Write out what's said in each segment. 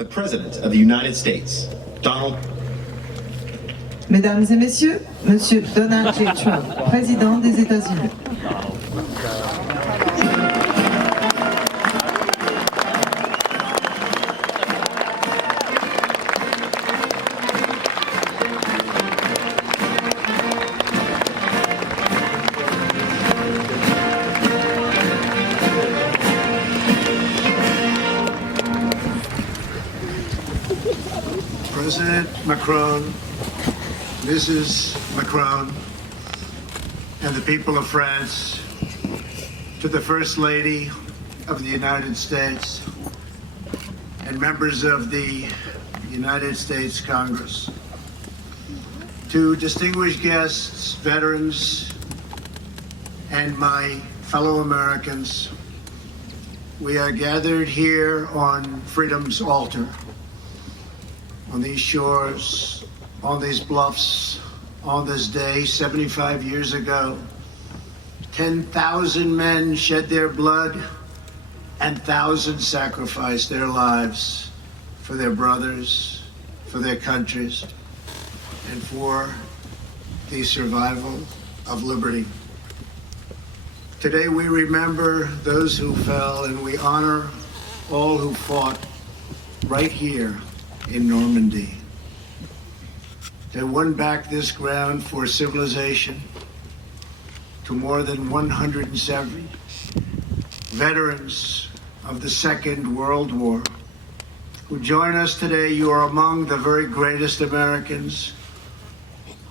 the President of the United States, Donald. Mesdames et messieurs, Monsieur Donald J. Trump, président des États-Unis. President Macron, Mrs. Macron, and the people of France, to the First Lady of the United States and members of the United States Congress, to distinguished guests, veterans, and my fellow Americans, we are gathered here on freedom's altar, on these shores, on these bluffs, on this day 75 years ago. 10,000 men shed their blood and thousands sacrificed their lives for their brothers, for their countries, and for the survival of liberty. Today we remember those who fell and we honor all who fought right here in Normandy. They won back this ground for civilization to more than 170 veterans of the Second World War who join us today. You are among the very greatest Americans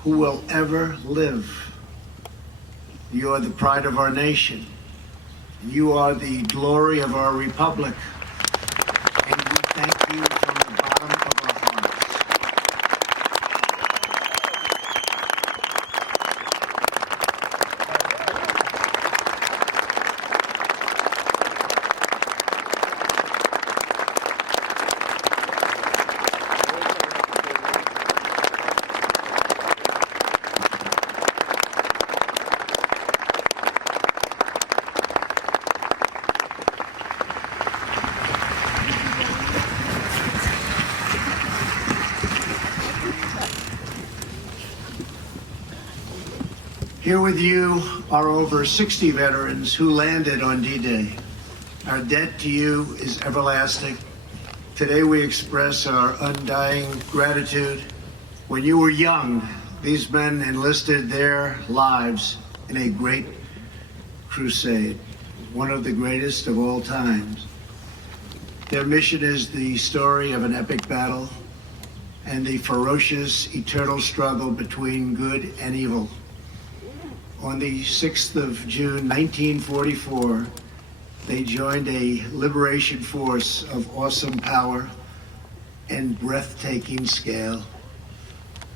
who will ever live. You are the pride of our nation. You are the glory of our republic. And we thank you from the bottom of our hearts. Here with you are over 60 veterans who landed on D-Day. Our debt to you is everlasting. Today we express our undying gratitude. When you were young, these men enlisted their lives in a great crusade, one of the greatest of all times. Their mission is the story of an epic battle and the ferocious eternal struggle between good and evil. On the 6th of June, 1944, they joined a liberation force of awesome power and breathtaking scale.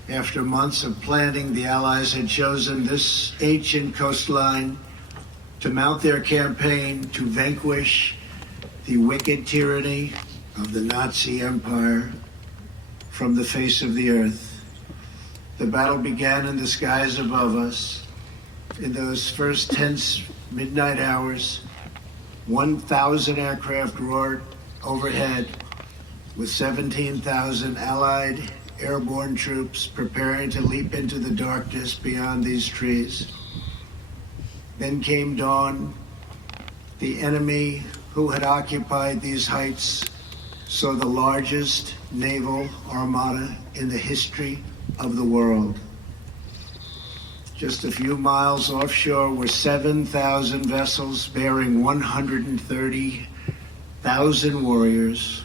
After months of planning, the Allies had chosen this ancient coastline to mount their campaign to vanquish the wicked tyranny of the Nazi Empire from the face of the earth. The battle began in the skies above us. In those first tense midnight hours, 1,000 aircraft roared overhead with 17,000 Allied airborne troops preparing to leap into the darkness beyond these trees. Then came dawn. The enemy who had occupied these heights saw the largest naval armada in the history of the world. Just a few miles offshore were 7,000 vessels bearing 130,000 warriors.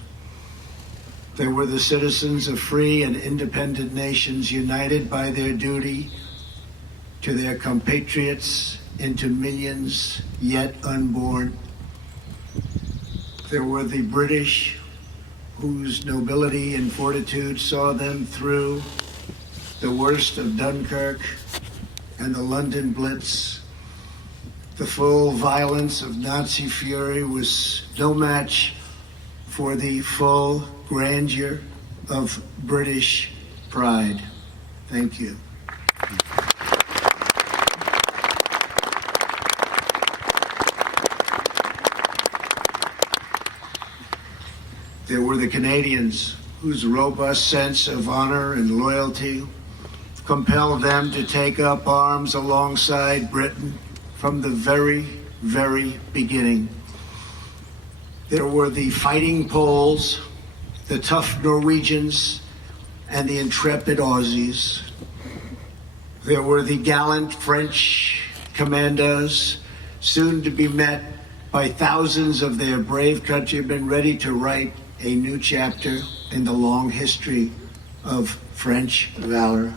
There were the citizens of free and independent nations united by their duty to their compatriots into millions yet unborn. There were the British whose nobility and fortitude saw them through the worst of Dunkirk and the London Blitz. The full violence of Nazi fury was no match for the full grandeur of British pride. Thank you. There were the Canadians, whose robust sense of honor and loyalty compelled them to take up arms alongside Britain from the very, very beginning. There were the fighting Poles, the tough Norwegians, and the intrepid Aussies. There were the gallant French commandos, soon to be met by thousands of their brave countrymen ready to write a new chapter in the long history of French valor.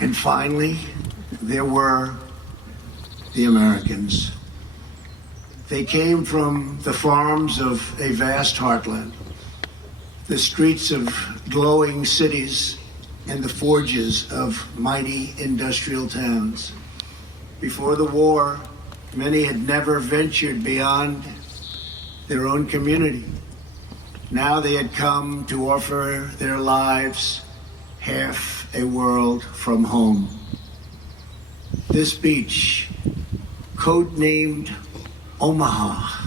And finally, there were the Americans. They came from the farms of a vast heartland, the streets of glowing cities, and the forges of mighty industrial towns. Before the war, many had never ventured beyond their own community. Now they had come to offer their lives half a world from home. This beach, codenamed Omaha,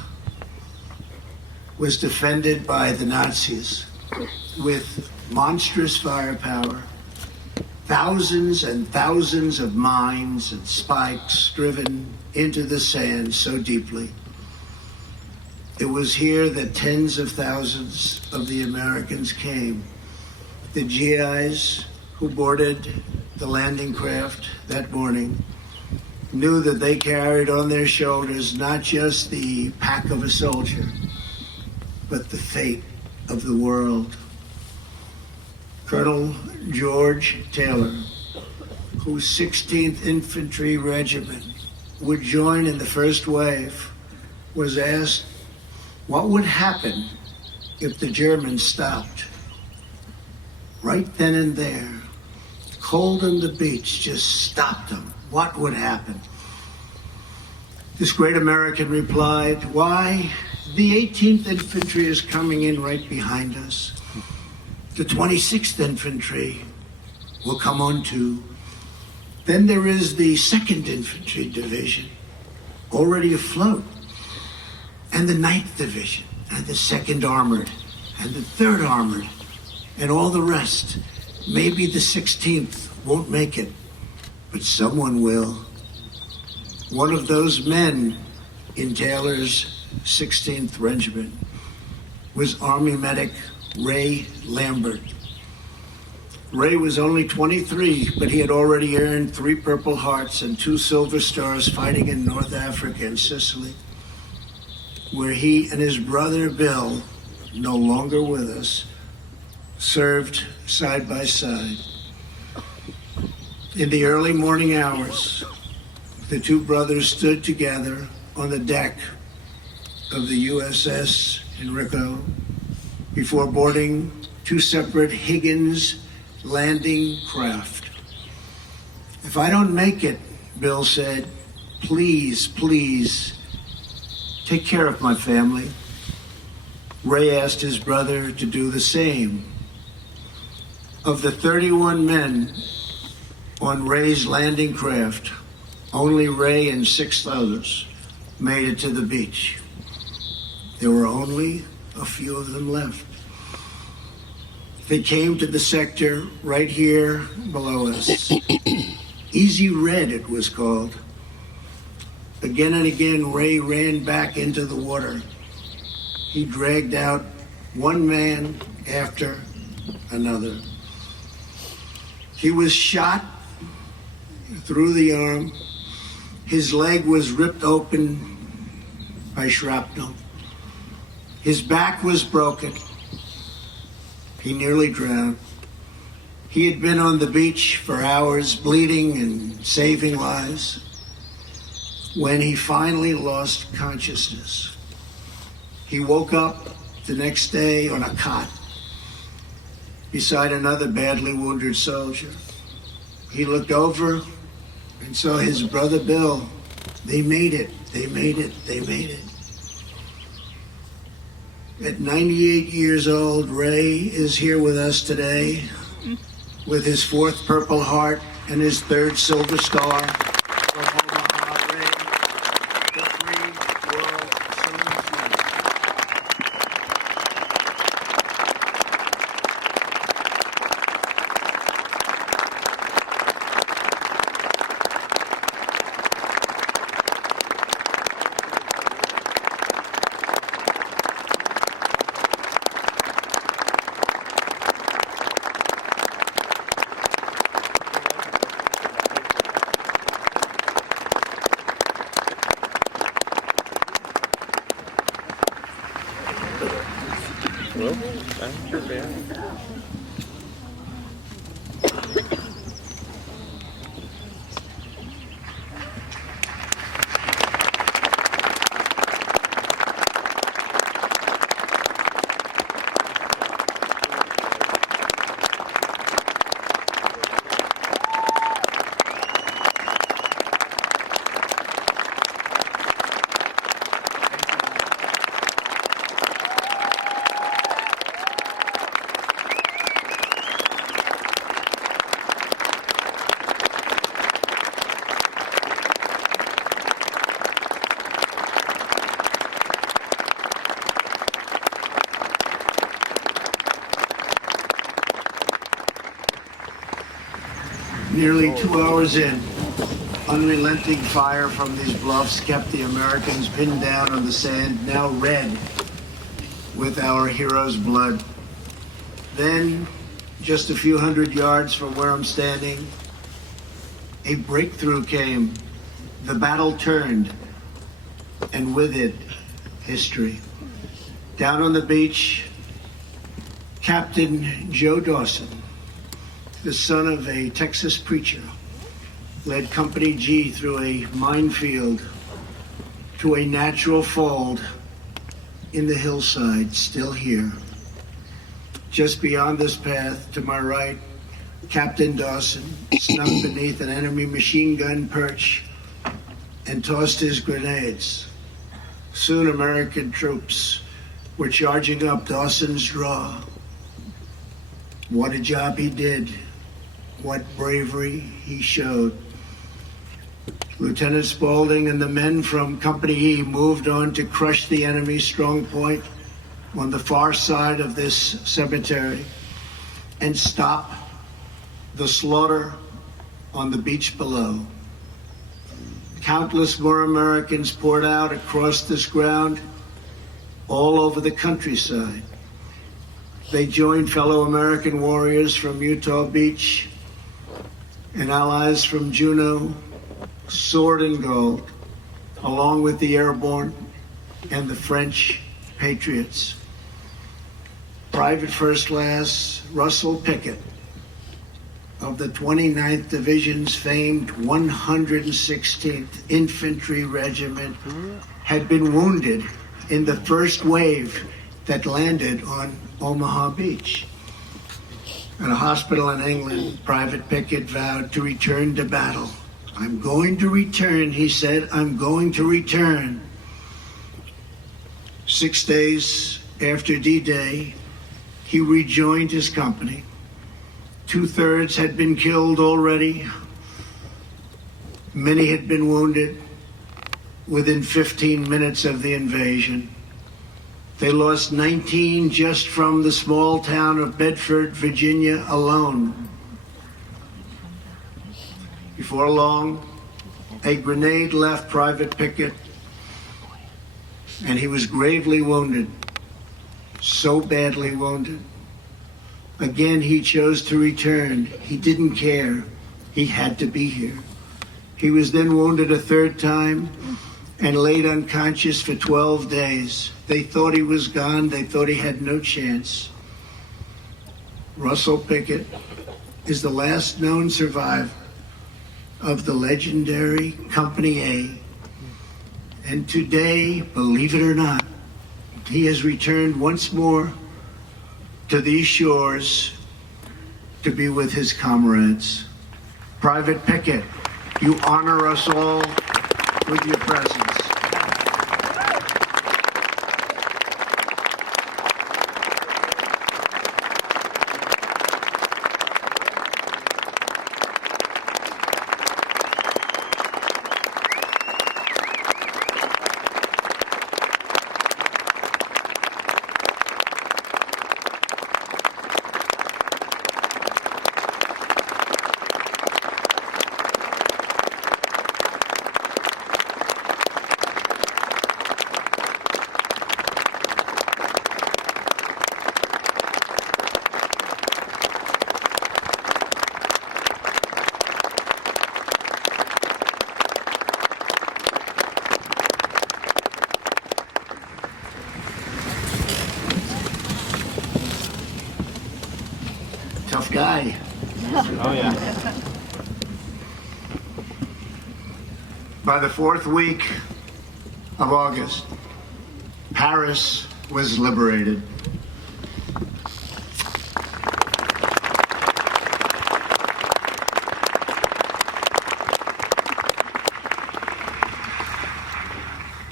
was defended by the Nazis with monstrous firepower, thousands and thousands of mines and spikes driven into the sand so deeply. It was here that tens of thousands of the Americans came. The GIs who boarded the landing craft that morning knew that they carried on their shoulders not just the pack of a soldier, but the fate of the world. Colonel George Taylor, whose 16th Infantry Regiment would join in the first wave, was asked what would happen if the Germans stopped. Right then and there, cold on the beach, just stopped them. What would happen? This great American replied, "Why, the 18th Infantry is coming in right behind us. The 26th Infantry will come on too. Then there is the 2nd Infantry Division, already afloat, and the 9th Division, and the 2nd Armored, and the 3rd Armored, and all the rest. Maybe the 16th won't make it, but someone will." One of those men in Taylor's 16th Regiment was Army medic Ray Lambert. Ray was only 23, but he had already earned 3 Purple Hearts and 2 Silver Stars fighting in North Africa and Sicily, where he and his brother Bill, no longer with us, served side by side. In the early morning hours, the two brothers stood together on the deck of the USS Enrico before boarding 2 separate Higgins landing craft. "If I don't make it," Bill said, please take care of my family." Ray asked his brother to do the same. Of the 31 men on Ray's landing craft, only Ray and 6 others made it to the beach. There were only a few of them left. They came to the sector right here below us. Easy Red, it was called. Again and again, Ray ran back into the water. He dragged out one man after another. He was shot through the arm. His leg was ripped open by shrapnel. His back was broken. He nearly drowned. He had been on the beach for hours, bleeding and saving lives, when he finally lost consciousness. He woke up the next day on a cot beside another badly wounded soldier. He looked over and saw his brother Bill. They made it. At 98 years old, Ray is here with us today with his 4th Purple Heart and his third Silver Star from Omaha Ray, the free world soldier's Nearly 2 hours in, unrelenting fire from these bluffs kept the Americans pinned down on the sand, now red with our heroes' blood. Then, just a few hundred yards from where I'm standing, a breakthrough came. The battle turned, and with it, history. Down on the beach, Captain Joe Dawson, the son of a Texas preacher, led Company G through a minefield to a natural fold in the hillside, still here. Just beyond this path, to my right, Captain Dawson snuck beneath an enemy machine gun perch and tossed his grenades. Soon American troops were charging up Dawson's draw. What a job he did. What bravery he showed. Lieutenant Spaulding and the men from Company E moved on to crush the enemy's strong point on the far side of this cemetery and stop the slaughter on the beach below. Countless more Americans poured out across this ground all over the countryside. They joined fellow American warriors from Utah Beach and allies from Juneau, Sword and Gold, along with the airborne and the French patriots. Private First Class Russell Pickett of the 29th Division's famed 116th Infantry Regiment had been wounded in the first wave that landed on Omaha Beach. At a hospital in England, Private Pickett vowed to return to battle. I'm going to return, he said, I'm going to return. 6 days after D-Day, he rejoined his company. 2/3 had been killed already. Many had been wounded within 15 minutes of the invasion. They lost 19 just from the small town of Bedford, Virginia alone. Before long, a grenade left Private Pickett, and he was gravely wounded, so badly wounded. Again, he chose to return. He didn't care. He had to be here. He was then wounded a third time and laid unconscious for 12 days. They thought he was gone. They thought he had no chance. Russell Pickett is the last known survivor of the legendary Company A. And today, believe it or not, he has returned once more to these shores to be with his comrades. Private Pickett, you honor us all with your presence. tough guy. Oh, yeah. By the fourth week of August, Paris was liberated.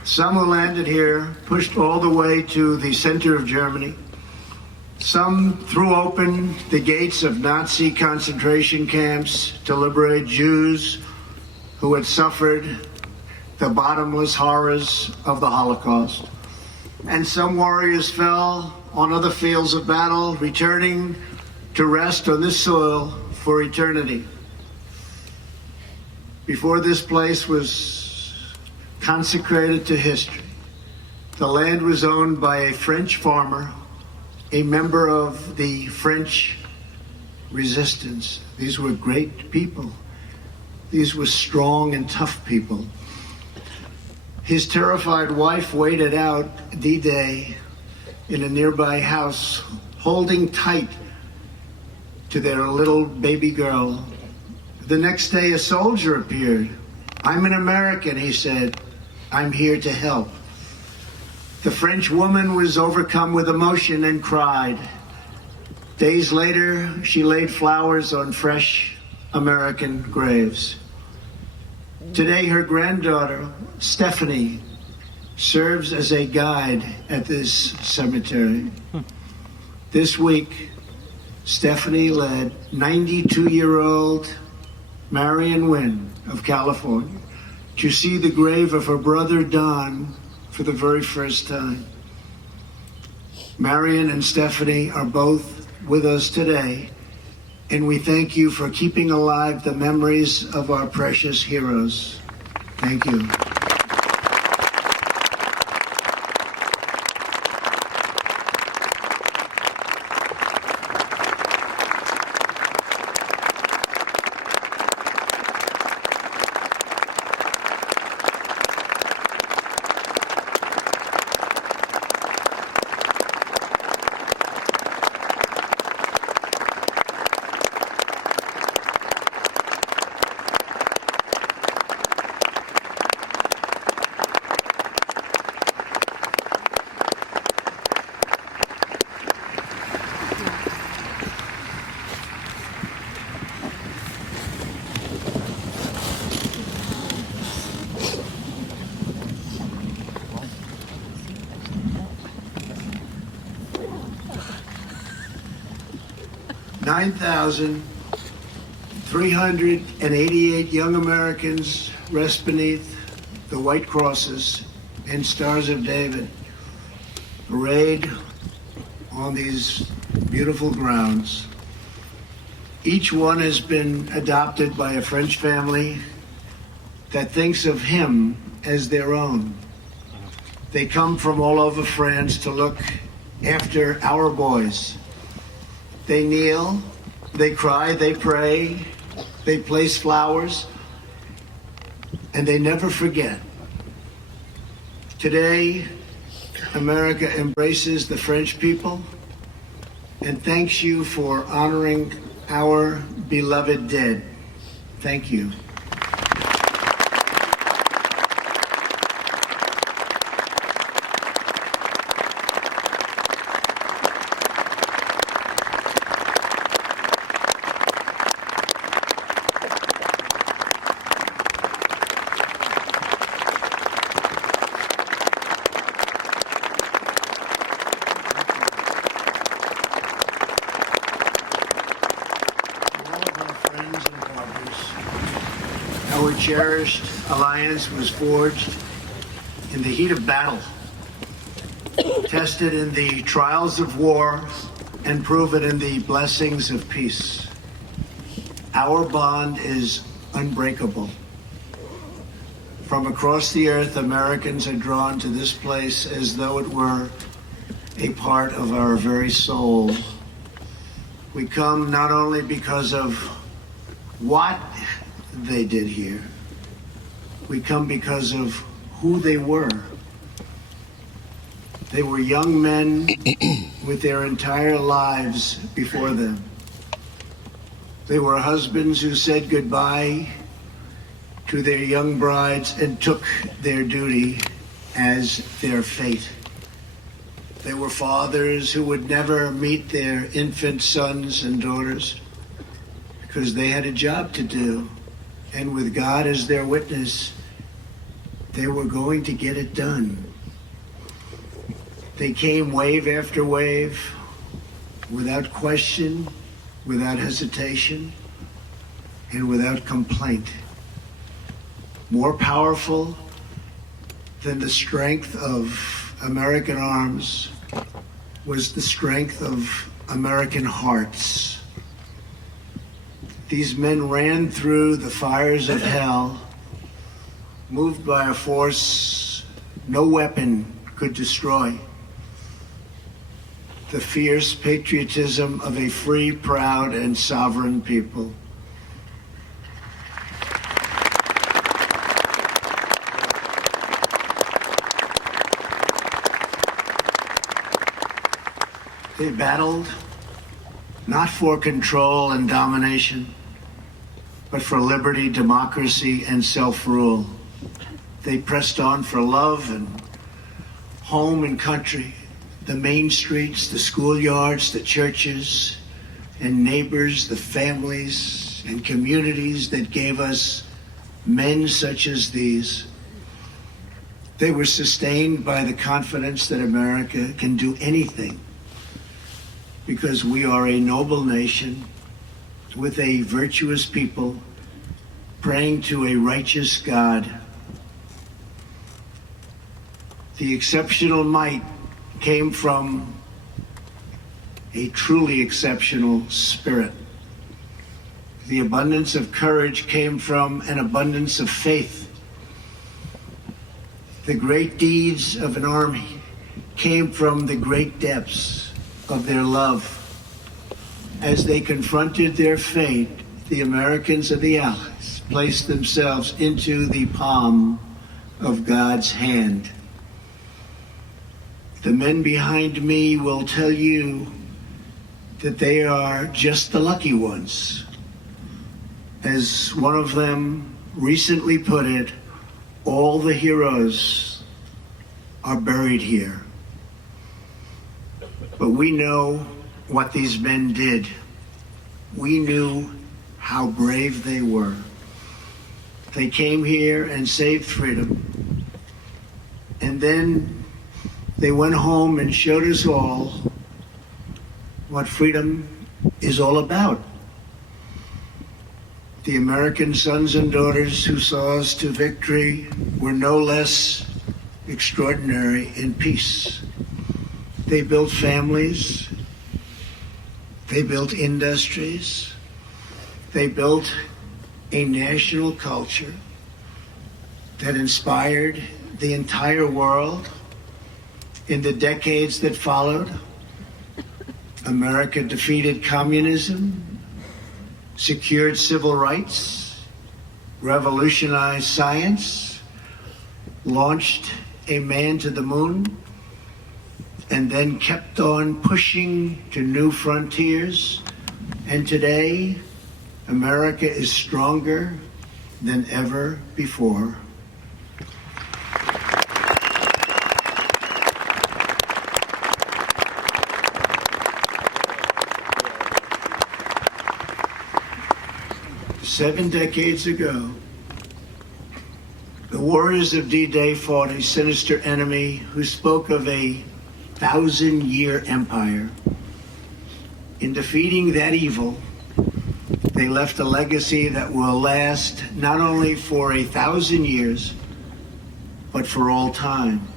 Some who landed here pushed all the way to the center of Germany. Some threw open the gates of Nazi concentration camps to liberate Jews who had suffered the bottomless horrors of the Holocaust. And some warriors fell on other fields of battle, returning to rest on this soil for eternity. Before this place was consecrated to history, the land was owned by a French farmer, a member of the French resistance. These were great people. These were strong and tough people. His terrified wife waited out D-Day in a nearby house, holding tight to their little baby girl. The next day, a soldier appeared. "I'm an American," he said. "I'm here to help." The French woman was overcome with emotion and cried. Days later, she laid flowers on fresh American graves. Today, her granddaughter, Stephanie, serves as a guide at this cemetery. This week, Stephanie led 92-year-old Marion Wynn of California to see the grave of her brother Don for the very first time. Marion and Stephanie are both with us today, and we thank you for keeping alive the memories of our precious heroes. Thank you. $9,388 young Americans rest beneath the white crosses and stars of David, arrayed on these beautiful grounds. Each one has been adopted by a French family that thinks of him as their own. They come from all over France to look after our boys. They kneel, they cry, they pray, they place flowers, and they never forget. Today, America embraces the French people and thanks you for honoring our beloved dead. Thank you. Our cherished alliance was forged in the heat of battle, tested in the trials of war, and proven in the blessings of peace. Our bond is unbreakable. From across the earth, Americans are drawn to this place as though it were a part of our very soul. We come not only because of what they did here, we come because of who they were. They were young men with their entire lives before them. They were husbands who said goodbye to their young brides and took their duty as their fate. They were fathers who would never meet their infant sons and daughters because they had a job to do. And with God as their witness, they were going to get it done. They came wave after wave, without question, without hesitation, and without complaint. More powerful than the strength of American arms was the strength of American hearts. These men ran through the fires of hell, moved by a force no weapon could destroy. The fierce patriotism of a free, proud, and sovereign people. They battled not for control and domination, but for liberty, democracy, and self-rule. They pressed on for love and home and country, the main streets, the schoolyards, the churches, and neighbors, the families and communities that gave us men such as these. They were sustained by the confidence that America can do anything because we are a noble nation with a virtuous people praying to a righteous God. The exceptional might came from a truly exceptional spirit. The abundance of courage came from an abundance of faith. The great deeds of an army came from the great depths of their love. As they confronted their fate, the Americans and the Allies placed themselves into the palm of God's hand. The men behind me will tell you that they are just the lucky ones. As one of them recently put it, all the heroes are buried here. But we know what these men did. We knew how brave they were. They came here and saved freedom. And then they went home and showed us all what freedom is all about. The American sons and daughters who saw us to victory were no less extraordinary in peace. They built families, they built industries, they built a national culture that inspired the entire world. In the decades that followed, America defeated communism, secured civil rights, revolutionized science, launched a man to the moon, and then kept on pushing to new frontiers. And today, America is stronger than ever before. Seven decades ago, the warriors of D-Day fought a sinister enemy who spoke of a 1,000-year empire. In defeating that evil, they left a legacy that will last not only for 1,000 years, but for all time.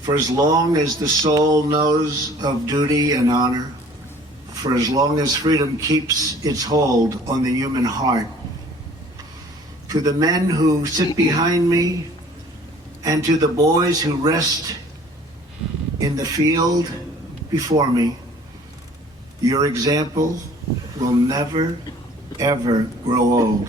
For as long as the soul knows of duty and honor, for as long as freedom keeps its hold on the human heart. To the men who sit behind me and to the boys who rest in the field before me, your example will never, ever grow old.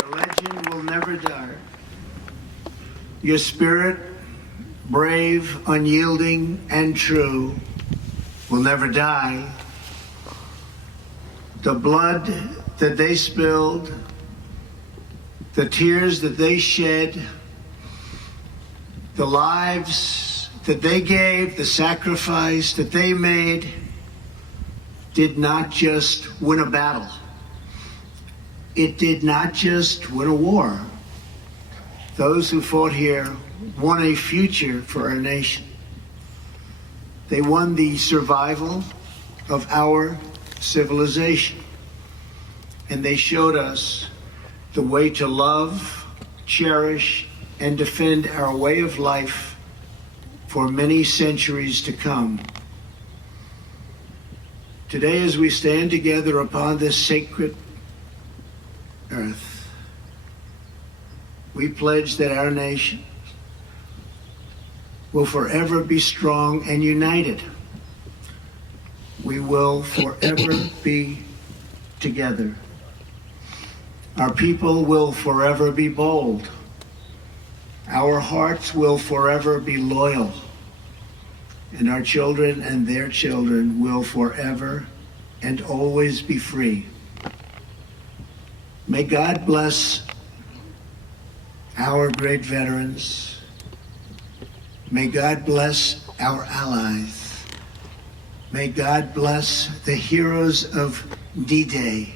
Your legend will never die. Your spirit, brave, unyielding, and true, will never die. The blood that they spilled, the tears that they shed, the lives that they gave, the sacrifice that they made, did not just win a battle. It did not just win a war. Those who fought here won a future for our nation. They won the survival of our civilization. And they showed us the way to love, cherish, and defend our way of life for many centuries to come. Today, as we stand together upon this sacred earth, we pledge that our nation will forever be strong and united. We will forever be together. Our people will forever be bold. Our hearts will forever be loyal. And our children and their children will forever and always be free. May God bless our great veterans. May God bless our allies. May God bless the heroes of D-Day.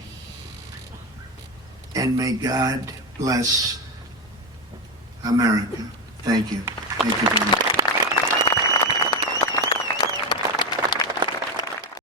And may God bless America. Thank you. Thank you very much.